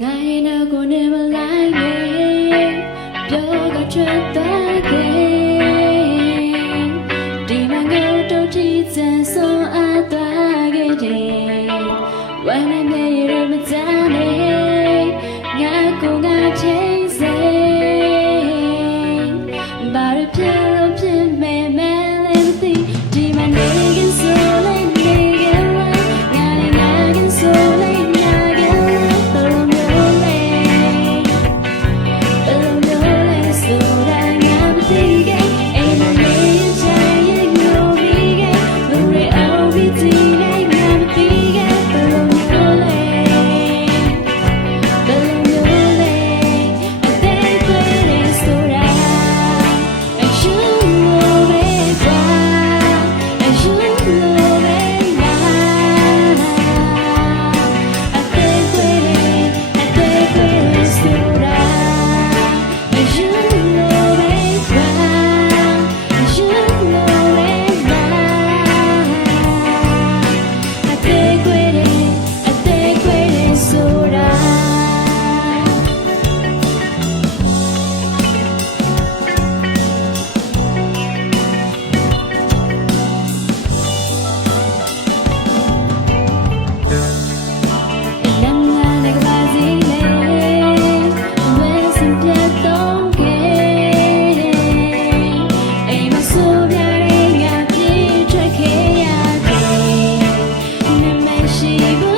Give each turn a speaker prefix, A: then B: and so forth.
A: ငါရဲ့နောက်ကိုနေမလိုက်ပဲပြောကချွတ်တဲ့ဒီမှာငါတို့ကြည့်စမ်း 一步